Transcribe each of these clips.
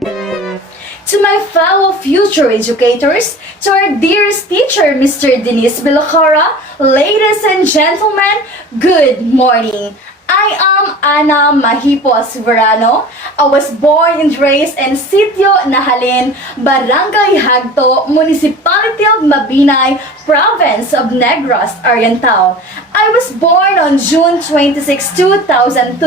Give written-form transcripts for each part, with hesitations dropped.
To my fellow future educators, to our dearest teacher, Mr. Denise Bilocora, ladies and gentlemen, good morning. I am Ana Mahipos Verano. I was born and raised in Sitio Nahalin, Barangay Hagto, Municipality of Mabinay, Province of Negros Oriental. I was born on June 26, 2002,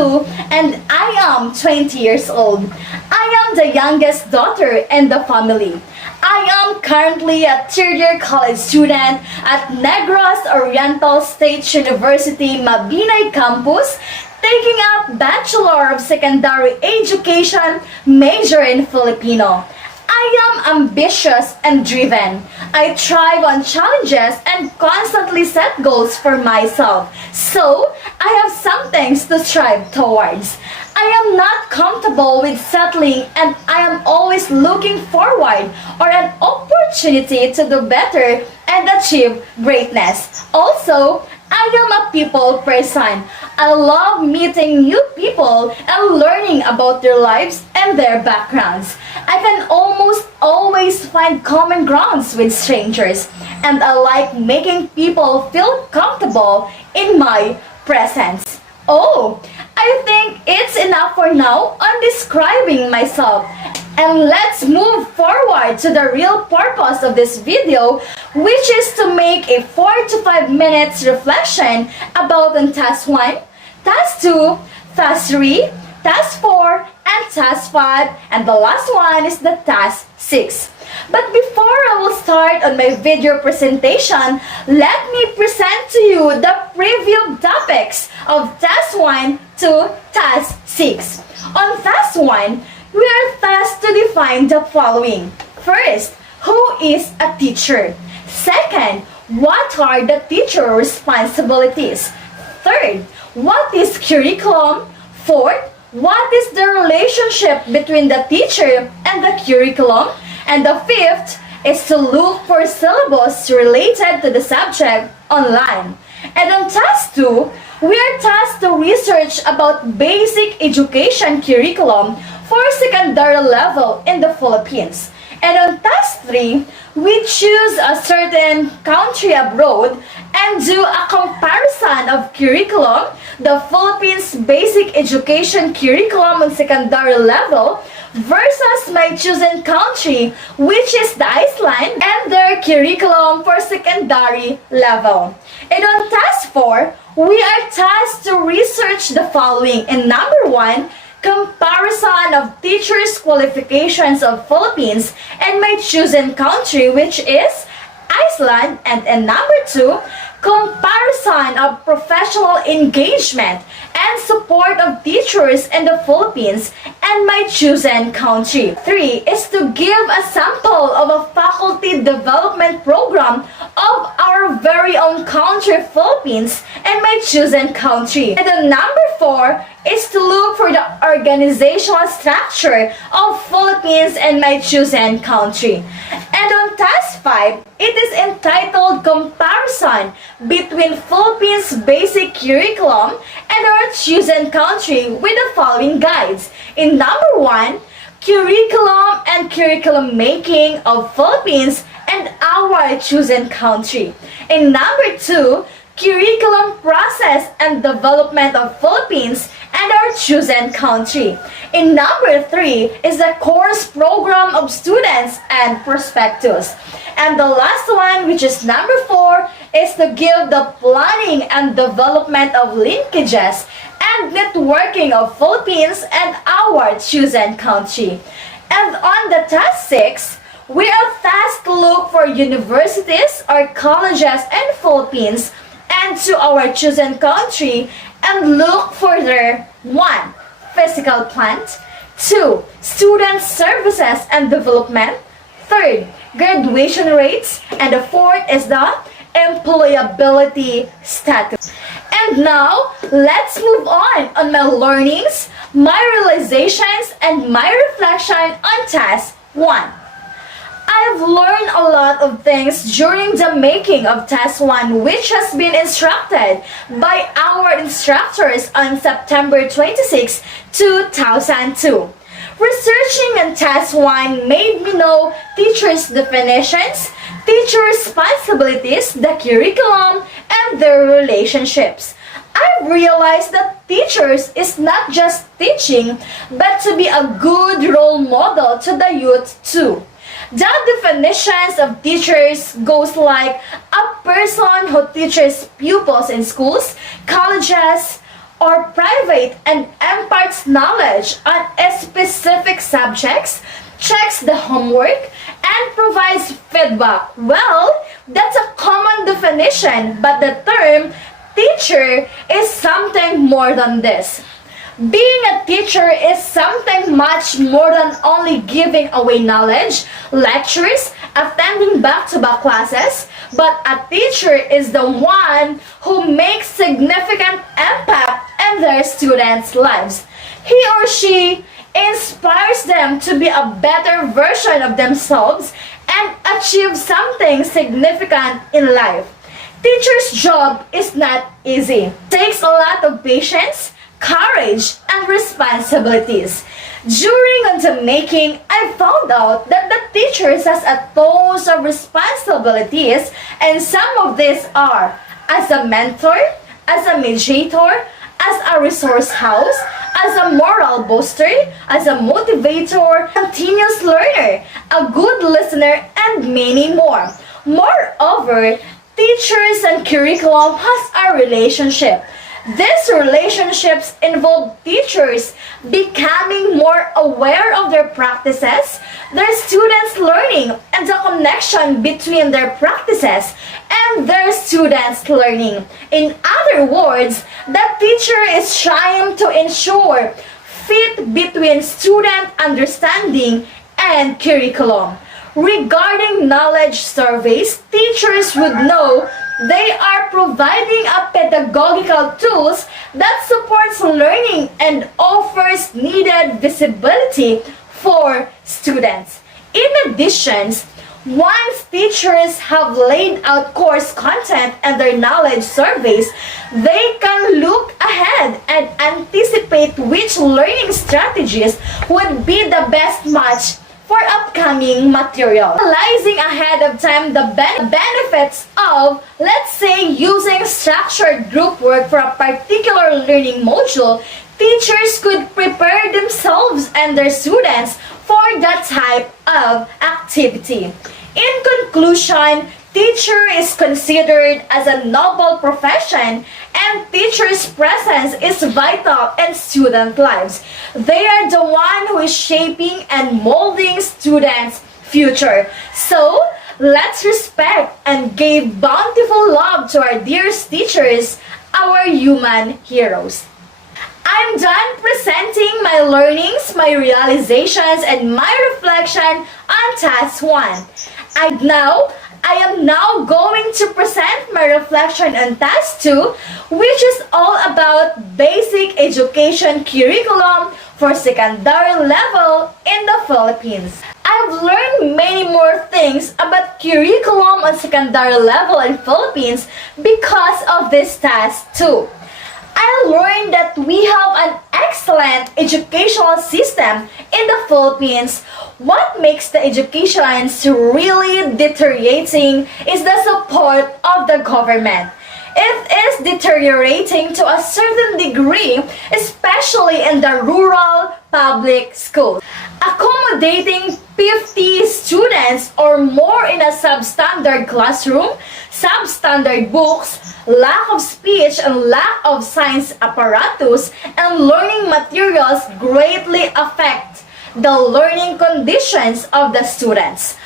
and I am 20 years old. I am the youngest daughter in the family. I am currently a third-year college student at Negros Oriental State University, Mabinay Campus, taking up Bachelor of Secondary Education major in Filipino. I am ambitious and driven. I thrive on challenges and constantly set goals for myself. So, I have some things to strive towards. I am not comfortable with settling and I am always looking forward or an opportunity to do better and achieve greatness. Also, I am a people person. I love meeting new people and learning about their lives and their backgrounds. I can almost always find common grounds with strangers, and I like making people feel comfortable in my presence. Oh, I think it's enough for now on describing myself. And let's move forward to the real purpose of this video, which is to make a 4 to 5 minutes reflection about on Task 1, Task 2, Task 3, Task 4, and Task 5, and the last one is the Task 6. But before I will start on my video presentation, let me present to you the preview topics of Task 1 to Task 6. On Task 1, we are tasked to define the following. First, who is a teacher? Second, what are the teacher responsibilities? Third, what is curriculum? Fourth, what is the relationship between the teacher and the curriculum? And the fifth is to look for syllabus related to the subject online. And on Task 2, we are tasked to research about basic education curriculum for secondary level in the Philippines. And on Task 3, we choose a certain country abroad and do a comparison of curriculum, the Philippines basic education curriculum on secondary level versus my chosen country, which is the Iceland, and their curriculum for secondary level. And on Task 4, we are tasked to research the following. In number 1, comparison of teachers' qualifications of Philippines and my chosen country, which is Iceland. And in number 2, comparison of professional engagement and support of teachers in the Philippines and my chosen country. 3 is to give a sample of a faculty development program of our very own country, Philippines, and my chosen country. And the number 4 is to look for the organizational structure of Philippines and my chosen country. And on Task 5, it is entitled Comparison between Philippines basic curriculum and our chosen country with the following guides. In number 1, curriculum and curriculum making of Philippines and our chosen country. In number 2, curriculum process and development of Philippines and our chosen country. In number 3 is the course program of students and prospectus. And the last one, which is number 4, is to give the planning and development of linkages and networking of Philippines and our chosen country. And on the Task 6, we are tasked to look for universities or colleges in Philippines and to our chosen country and look for their 1. Physical plant, 2. Student services and development, 3. Graduation rates, and the 4th is the employability status. And now, let's move on my learnings, my realizations, and my reflection on Task 1. I've learned a lot of things during the making of Task 1, which has been instructed by our instructors on September 26, 2002. Researching on Task 1 made me know teachers' definitions, teacher responsibilities, the curriculum, and their relationships. I realized that teachers is not just teaching, but to be a good role model to the youth too. The definitions of teachers goes like a person who teaches pupils in schools, colleges, or private and imparts knowledge on a specific subjects, checks the homework, and provides feedback. Well, that's a common definition, but the term teacher is something more than this. Being a teacher is something much more than only giving away knowledge, lectures, attending back-to-back classes, but a teacher is the one who makes significant impact in their students' lives. He or she inspires them to be a better version of themselves and achieve something significant in life. Teacher's job is not easy. It takes a lot of patience, courage, and responsibilities. During the making, I found out that the teachers has a tons of responsibilities, and some of these are as a mentor, as a mediator, as a resource house, as a moral booster, as a motivator, continuous learner, a good listener, and many more. Moreover, teachers and curriculum has a relationship. These relationships involve teachers becoming more aware of their practices, their students' learning, and the connection between their practices and their students' learning. In other words, the teacher is trying to ensure fit between student understanding and curriculum. Regarding knowledge surveys, teachers would know they are providing a pedagogical tools that supports learning and offers needed visibility for students. In addition, once teachers have laid out course content and their knowledge surveys, they can look ahead and anticipate which learning strategies would be the best match for upcoming material. Analyzing ahead of time the benefits of, let's say, using structured group work for a particular learning module, teachers could prepare themselves and their students for that type of activity. In conclusion, teacher is considered as a noble profession, and teachers' presence is vital in student lives. They are the one who is shaping and molding students' future. So, let's respect and give bountiful love to our dearest teachers, our human heroes. I'm done presenting my learnings, my realizations, and my reflection on Task 1. I am now going to present my reflection on Task 2, which is all about basic education curriculum for secondary level in the Philippines. I've learned many more things about curriculum on secondary level in Philippines because of this Task 2. I learned that we have an excellent educational system in the Philippines. What makes the education really deteriorating is the support of the government. It is deteriorating to a certain degree, especially in the rural public schools. Accommodating 50 students or more in a substandard classroom, substandard books, lack of speech and lack of science apparatus, and learning materials greatly affect the learning conditions of the students.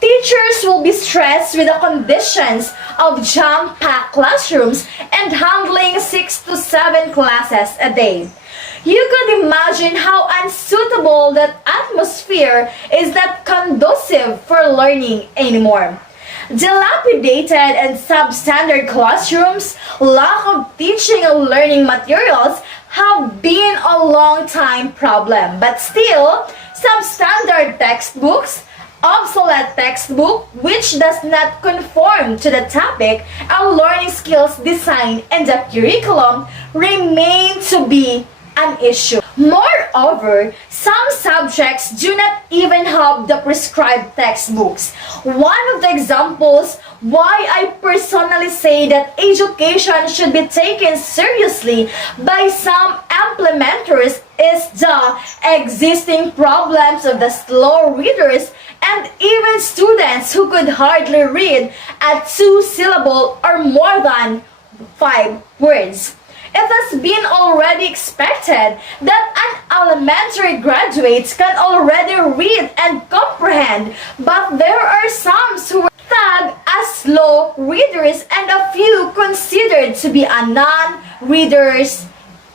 Teachers will be stressed with the conditions of jam-packed classrooms and handling 6 to 7 classes a day. You could imagine how unsuitable that atmosphere is not conducive for learning anymore. Dilapidated and substandard classrooms, lack of teaching and learning materials have been a long time problem. But still, substandard textbooks, obsolete textbook which does not conform to the topic and learning skills design and the curriculum remain to be an issue. Moreover, some subjects do not even have the prescribed textbooks. One of the examples why I personally say that education should be taken seriously by some implementers is the existing problems of the slow readers and even students who could hardly read a two-syllable or more than 5 words. It has been already expected that an elementary graduates can already read and comprehend, but there are some who are tagged as slow readers and a few considered to be a non-readers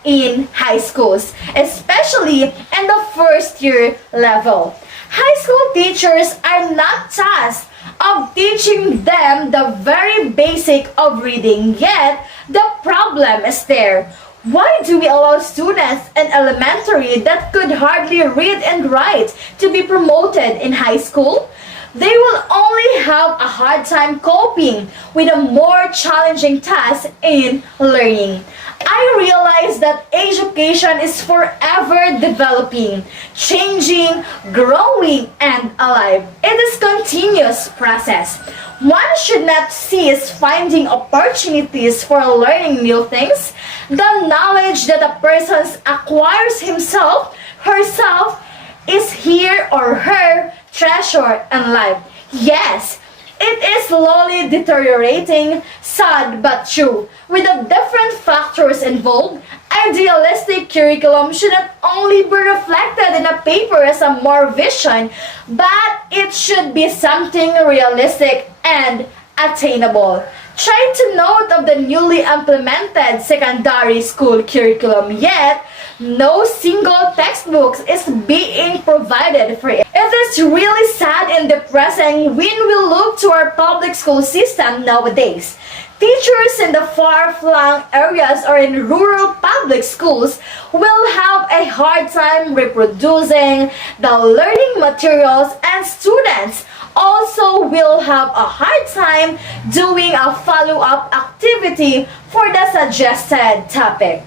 in high schools, especially in the first year level. High school teachers are not tasked of teaching them the very basic of reading, yet the problem is there. Why do we allow students in elementary that could hardly read and write to be promoted in high school? They will only have a hard time coping with a more challenging task in learning. I realize that education is forever developing, changing, growing, and alive. It is a continuous process. One should not cease finding opportunities for learning new things. The knowledge that a person acquires himself, herself, is here or her treasure in life. Yes, it is slowly deteriorating, sad but true. With the different factors involved, idealistic curriculum should not only be reflected in a paper as a more vision, but it should be something realistic and attainable. Try to note of the newly implemented secondary school curriculum, yet no single textbooks is being provided for it. It is really sad and depressing when we look to our public school system nowadays. Teachers in the far-flung areas or in rural public schools will have a hard time reproducing the learning materials, and students also will have a hard time doing a follow-up activity for the suggested topic.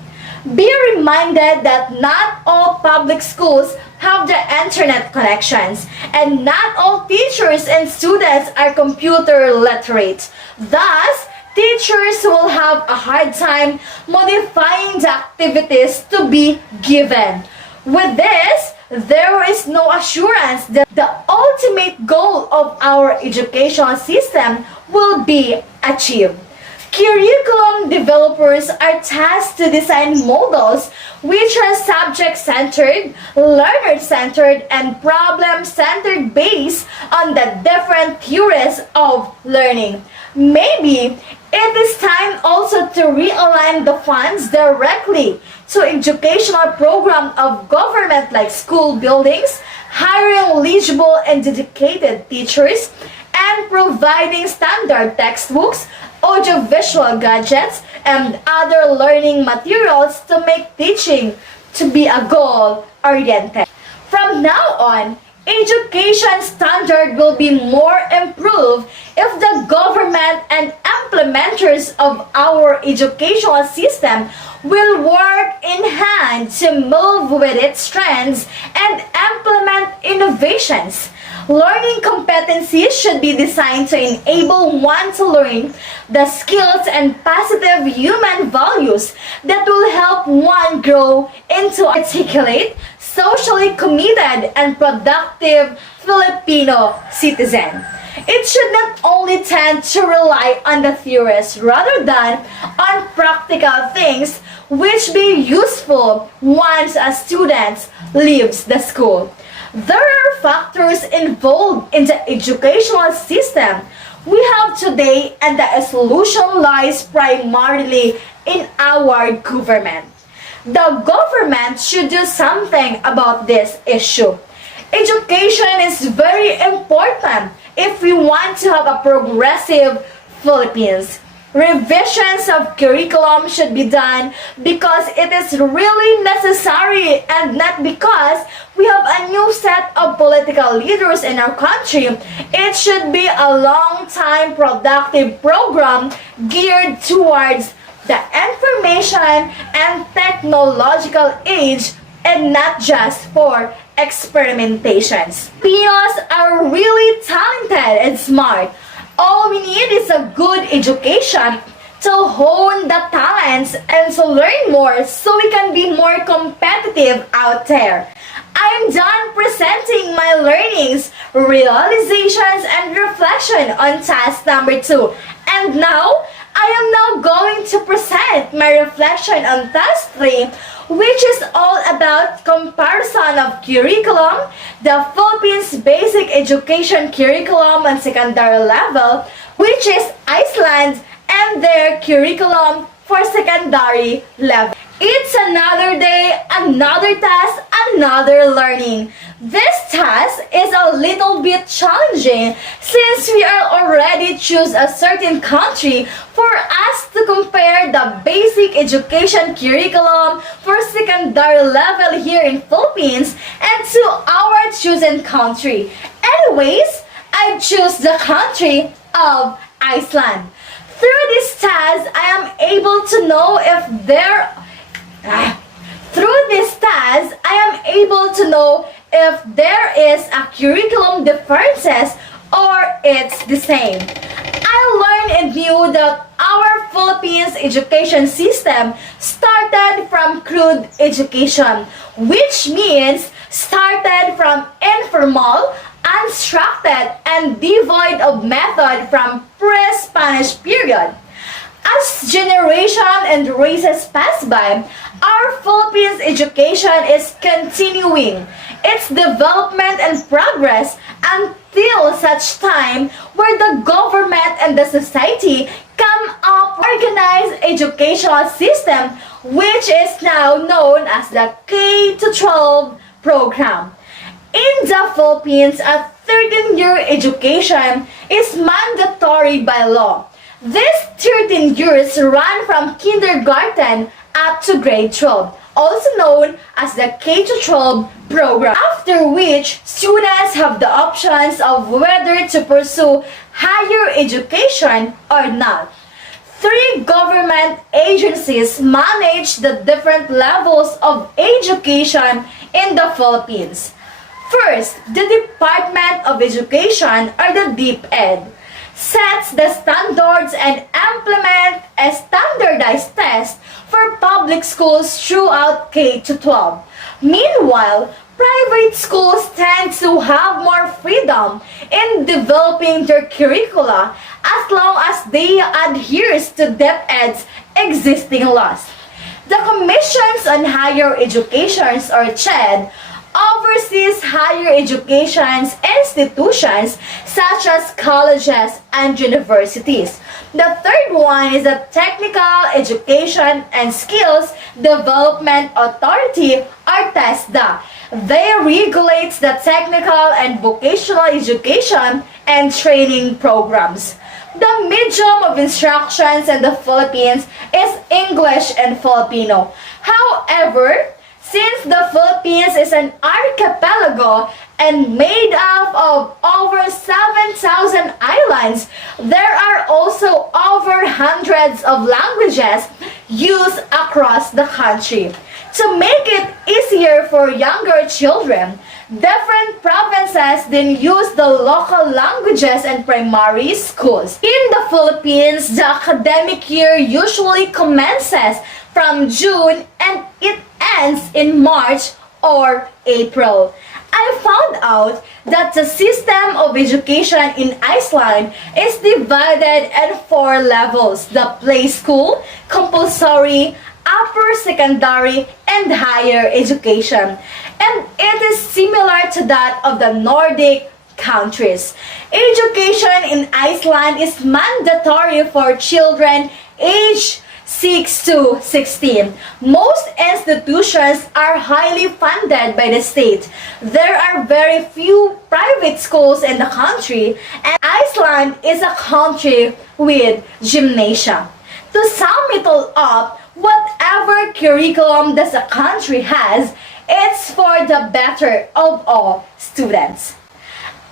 Be reminded that not all public schools have the internet connections, and not all teachers and students are computer literate. Thus, teachers will have a hard time modifying the activities to be given. With this, there is no assurance that the ultimate goal of our educational system will be achieved. Curriculum developers are tasked to design models which are subject-centered, learner-centered, and problem-centered based on the different theories of learning. Maybe it is time also to realign the funds directly to educational program of government like school buildings, hiring eligible and dedicated teachers, and providing standard textbooks, audiovisual gadgets, and other learning materials to make teaching to be a goal-oriented. From now on, education standard will be more improved if the government and implementers of our educational system will work in hand to move with its trends and implement innovations. Learning competencies should be designed to enable one to learn the skills and positive human values that will help one grow into articulate, socially committed, and productive Filipino citizen. It should not only tend to rely on the theories rather than on practical things which be useful once a student leaves the school. There are factors involved in the educational system we have today, and the solution lies primarily in our government. The government should do something about this issue. Education is very important if we want to have a progressive Philippines. Revisions of curriculum should be done because it is really necessary and not because we have a new set of political leaders in our country. It should be a long-time productive program geared towards the information and technological age and not just for experimentations. Filipinos are really talented and smart. All we need is a good education to hone the talents and to learn more so we can be more competitive out there. I'm done presenting my learnings, realizations, and reflection on task number 2. And now, I am now going to present my reflection on task 3, which is all about comparison of curriculum, the Philippines Basic Education Curriculum on secondary level, which is Iceland, and their curriculum for secondary level. It's another day, another task, another learning. This task is a little bit challenging since we are already choose a certain country for us to compare the basic education curriculum for secondary level here in Philippines and to our chosen country. Anyways, I choose the country of Iceland. Through this task, I am able to know if there is a curriculum differences or it's the same. I learned and knew that our Philippines education system started from crude education, which means started from informal, unstructured, and devoid of method from pre-Spanish period. As generation and races pass by, our Philippines education is continuing its development and progress until such time where the government and the society come up with organized educational system, which is now known as the K-12 program. In the Philippines, a 13-year education is mandatory by law. These 13 years run from kindergarten up to grade 12, also known as the K-12 program, after which students have the options of whether to pursue higher education or not. 3 government agencies manage the different levels of education in the Philippines. First, the Department of Education, or the DepEd, sets the standards and implement a standardized test for public schools throughout K-12. Meanwhile, private schools tend to have more freedom in developing their curricula as long as they adhere to DepEd's existing laws. The Commissions on Higher Educations, or CHED, oversees higher education institutions such as colleges and universities. The third one is the Technical Education and Skills Development Authority, or TESDA. They regulate the technical and vocational education and training programs. The medium of instructions in the Philippines is English and Filipino. However, since the Philippines is an archipelago and made up of over 7,000 islands, there are also over hundreds of languages used across the country. To make it easier for younger children, different provinces then use the local languages in primary schools. In the Philippines, the academic year usually commences from June and it ends in March or April. I found out that the system of education in Iceland is divided in 4 levels: the play school, compulsory, upper secondary, and higher education. And it is similar to that of the Nordic countries. Education in Iceland is mandatory for children aged 6 to 16. Most institutions are highly funded by the state. There are very few private schools in the country, and Iceland is a country with gymnasia. To sum it all up, whatever curriculum that a country has, it's for the better of all students.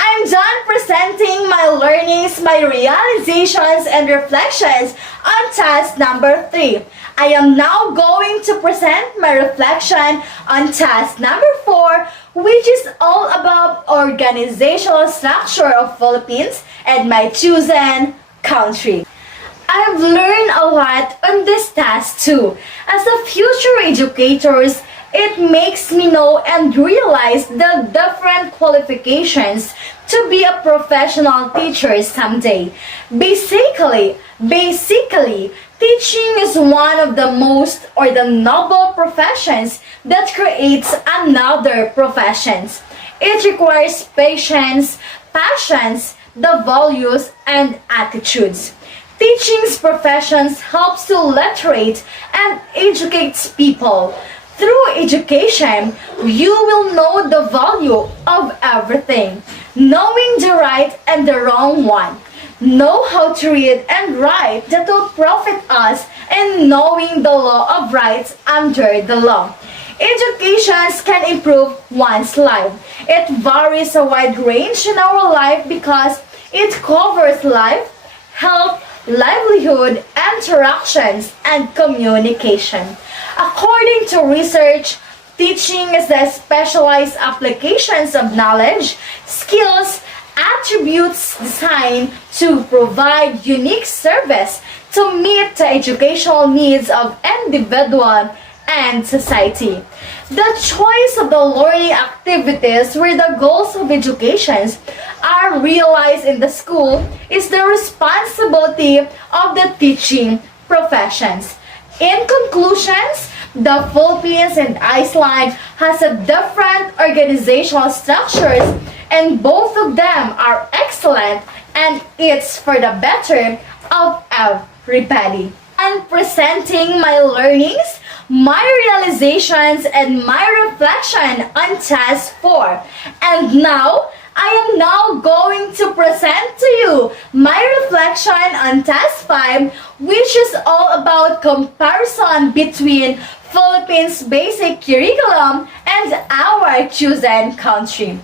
I'm done presenting my learnings, my realizations, and reflections on task number 3. I am now going to present my reflection on task number 4, which is all about organizational structure of Philippines and my chosen country. I've learned a lot on this task too. As a future educators, it makes me know and realize the different qualifications to be a professional teacher someday. Basically, teaching is one of the most or the noble professions that creates another professions. It requires patience, passions, the values and attitudes. Teaching's professions helps to literate and educates people. Through education, you will know the value of everything, knowing the right and the wrong one. Know how to read and write that will profit us, and knowing the law of rights under the law. Education can improve one's life. It varies a wide range in our life because it covers life, health, livelihood, interactions, and communication. According to research, teaching is the specialized applications of knowledge, skills, attributes designed to provide unique service to meet the educational needs of individual and society. The choice of the learning activities where the goals of education are realized in the school is the responsibility of the teaching professions. In conclusions, the Philippines and Iceland has a different organizational structures, and both of them are excellent, and it's for the better of everybody. I'm presenting my learnings, my realizations, and my reflection on task 4. And now, I am now going to present to you my reflection on task 5, which is all about comparison between Philippines' basic curriculum and our chosen country.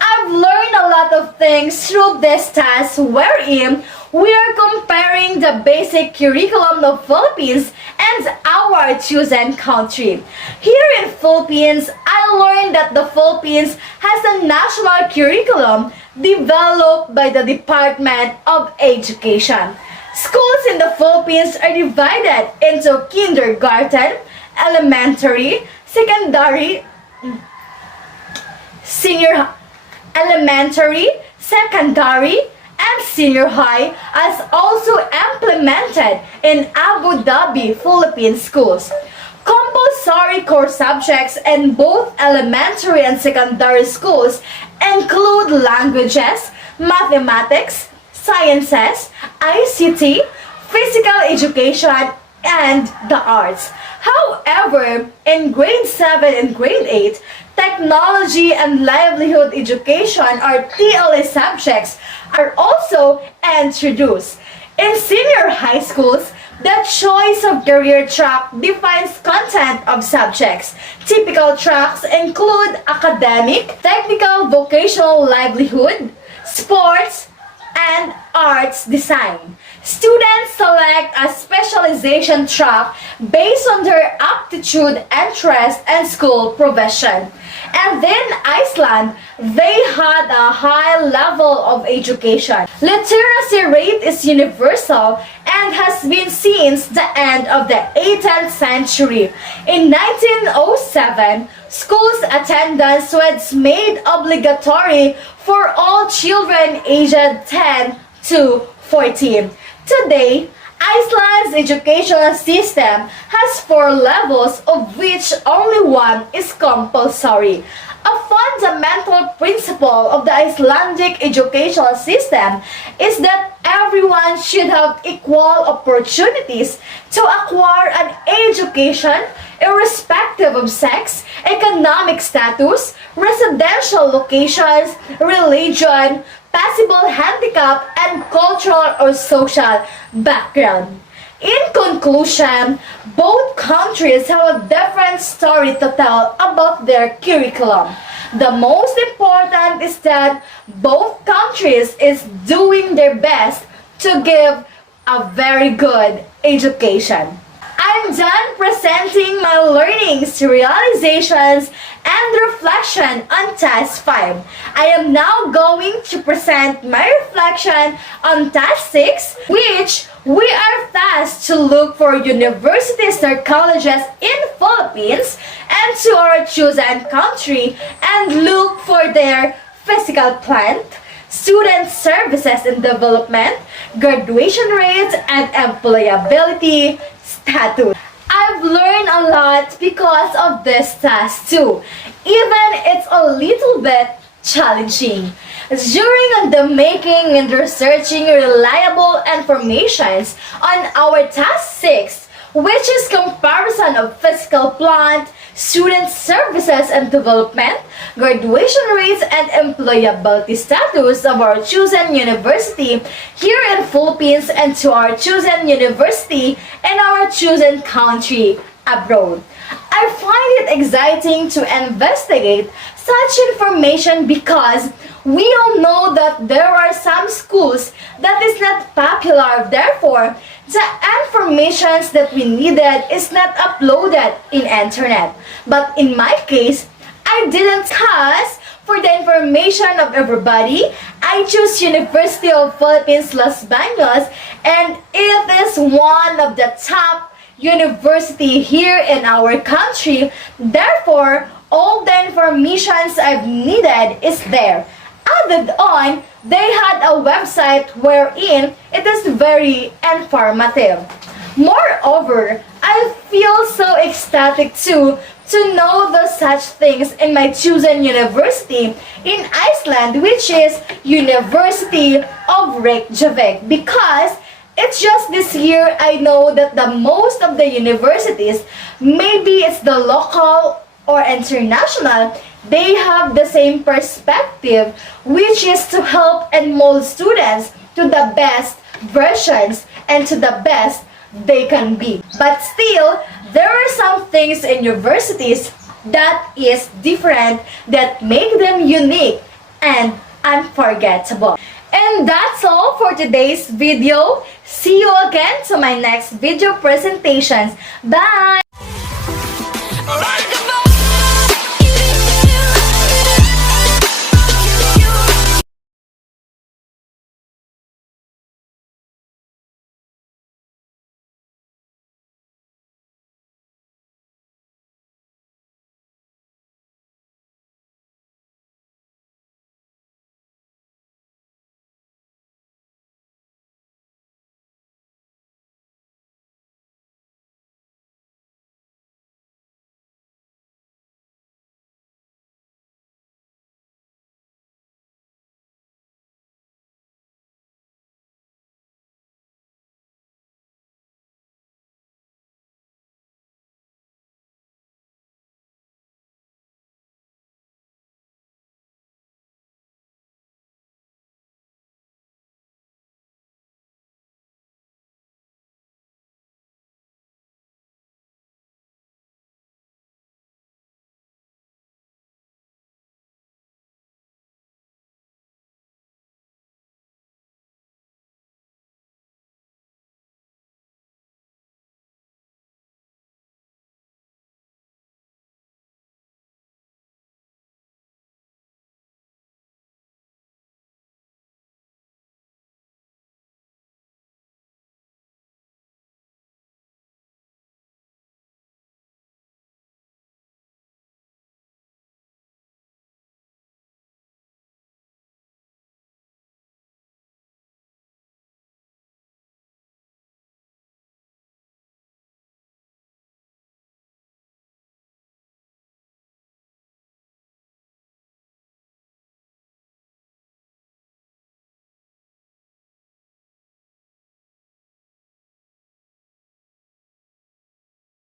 I've learned a lot of things through this task wherein we are comparing the basic curriculum of Philippines and our chosen country. Here in Philippines, I learned that the Philippines has a national curriculum developed by the Department of Education. Schools in the Philippines are divided into kindergarten, elementary, elementary, secondary, and senior high, as also implemented in Abu Dhabi, Philippine schools. Compulsory core subjects in both elementary and secondary schools include languages, mathematics, sciences, ICT, physical education, and the arts. However, in grade 7 and grade 8, technology and livelihood education or TLE subjects are also introduced. In senior high schools, the choice of career track defines content of subjects. Typical tracks include academic, technical, vocational livelihood, sports, and arts design. Students select a specialization track based on their aptitude, interest, and school provision. And then Iceland, they had a high level of education. Literacy rate is universal and has been since the end of the 18th century. In 1907, schools attendance was made obligatory for all children aged 10 to 14. Today, Iceland's educational system has 4 levels, of which only one is compulsory. A fundamental principle of the Icelandic educational system is that everyone should have equal opportunities to acquire an education irrespective of sex, economic status, residential locations, religion, possible handicap, and cultural or social background. In conclusion, both countries have a different story to tell about their curriculum. The most important is that both countries is doing their best to give a very good education. I'm done presenting my learnings, realizations, and reflection on Task 5. I am now going to present my reflection on Task 6, which we are tasked to look for universities or colleges in Philippines and to our chosen country and look for their physical plant, student services and development, graduation rates, and employability status. I've learned a lot because of this task too, even it's a little bit challenging. During the making and researching reliable informations on our task 6, which is comparison of physical plant, student services and development, graduation rates, and employability status of our chosen university here in Philippines and to our chosen university in our chosen country abroad. I find it exciting to investigate such information because we all know that there are some schools that is not popular. Therefore, the information that we needed is not uploaded in internet. But in my case, I didn't ask for the information of everybody. I choose University of Philippines Los Baños, and it is one of the top university here in our country. Therefore, all the informations I've needed is there. Added on, they had a website wherein it is very informative. Moreover, I feel so ecstatic too to know the such things in my chosen university in Iceland, which is University of Reykjavik, because it's just this year I know that the most of the universities, maybe it's the local or international, they have the same perspective, which is to help and mold students to the best versions and to the best they can be. But still, there are some things in universities that is different, that make them unique and unforgettable. And that's all for today's video. See you again to my next video presentations. Bye!